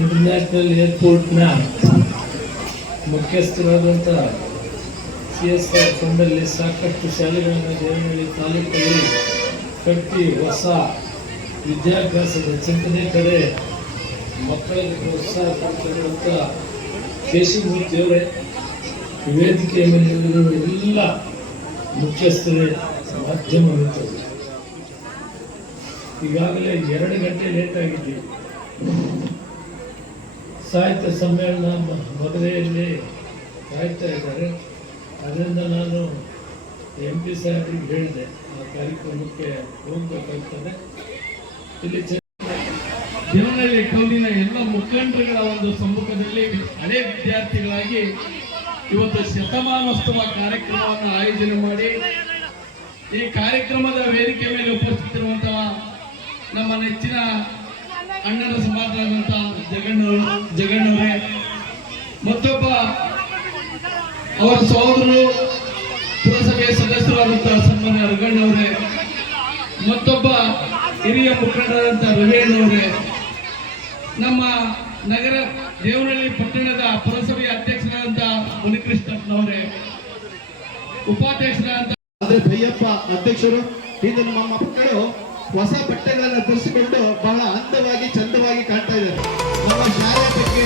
International ಏರ್ಪೋರ್ಟ್ನ ಮುಖ್ಯಸ್ಥರಾದಂಥ CSR ಫಂಡಲ್ಲಿ ಸಾಕಷ್ಟು ಶಾಲೆಗಳನ್ನು ದೇವನಹಳ್ಳಿ ತಾಲೂಕಲ್ಲಿ ಕಟ್ಟಿ ಹೊಸ ವಿದ್ಯಾಭ್ಯಾಸದ ಚಿಂತನೆ ಕಡೆ ಮಕ್ಕಳಿಗೆ ಪ್ರೋತ್ಸಾಹ ಕೊಡ್ತಕ್ಕಂಥ ಕೇಶವಮೂರ್ತಿಯವರೇ, ವೇದಿಕೆಯ ಮೇಲಿರುವ ಎಲ್ಲ ಮುಖ್ಯಸ್ಥರೇ, ಮಾಧ್ಯಮ ಮಿತ್ರರು, ಈಗಾಗಲೇ 2 ಗಂಟೆ ಲೇಟ್ ಆಗಿದ್ದೀವಿ. ಸಾಹಿತ್ಯ ಸಮ್ಮೇಳನ ಮದುವೆಯಲ್ಲಿ ಕಾಯ್ತಾ ಇದ್ದಾರೆ. ಅದರಿಂದ ನಾನು MP ಸಾಹೇಬರಿಗೆ ಹೇಳಿದೆ ಆ ಕಾರ್ಯಕ್ರಮಕ್ಕೆ ಹೋಗಬೇಕಾಗ್ತದೆ. ಇಲ್ಲಿ ದೇವನಹಳ್ಳಿ ಟೌನಿನ ಎಲ್ಲ ಮುಖಂಡರುಗಳ ಒಂದು ಸಮ್ಮುಖದಲ್ಲಿ ಹಳೆ ವಿದ್ಯಾರ್ಥಿಗಳಾಗಿ ಇವತ್ತು ಶತಮಾನೋತ್ಸವ ಕಾರ್ಯಕ್ರಮವನ್ನು ಆಯೋಜನೆ ಮಾಡಿ ಈ ಕಾರ್ಯಕ್ರಮದ ವೇದಿಕೆ ಮೇಲೆ ಉಪಸ್ಥಿತಿರುವಂತಹ ನಮ್ಮ ನೆಚ್ಚಿನ ಅಣ್ಣನ ಸಮಾಜರಾದಂಥ ಜಗಣ್ಣವರೇ, ಮತ್ತೊಬ್ಬ ಅವರ ಸಹೋದರರು ಪುರಸಭೆಯ ಸದಸ್ಯರಾದಂತಹ ಸನ್ಮಾನ್ಯ ರಗಣ್ಣವರೇ, ಮತ್ತೊಬ್ಬ ಹಿರಿಯ ಮುಖಂಡರಾದಂಥ ರವಿಯಣ್ಣವರೇ, ನಮ್ಮ ನಗರ ದೇವನಹಳ್ಳಿ ಪಟ್ಟಣದ ಪುರಸಭೆಯ ಅಧ್ಯಕ್ಷರಾದಂಥ ಮುನಿಕೃಷ್ಣಪ್ಪನವರೇ, ಉಪಾಧ್ಯಕ್ಷರಾದಂಥ ಭಯ್ಯಪ್ಪ ಅಧ್ಯಕ್ಷರು. ಇಂದು ನಮ್ಮ ಮಕ್ಕಳು ಹೊಸ ಬಟ್ಟೆಗಳನ್ನು ಧರಿಸಿಕೊಂಡು ಬಹಳ ಅಂದವಾಗಿ ಚಂದವಾಗಿ ಕಾಣ್ತಾ ಇದ್ದಾರೆ. ನಮ್ಮ ಶಾಲೆ ಬಗ್ಗೆ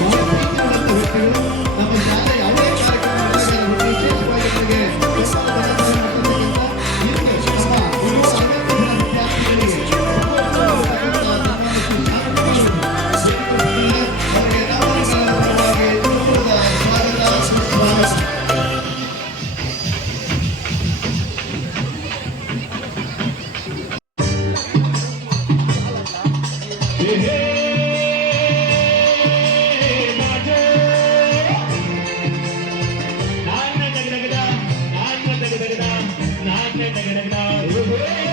ಬಹಳ ಪ್ರೀತಿ ವ್ಯಕ್ತಿಗಳು. ನಮ್ಮ ಶಾಲೆ ಯಾವುದೇ ಕಾರ್ಯಕ್ರಮ ವಿಶೇಷವಾಗಿ ನಮಗೆ Hey!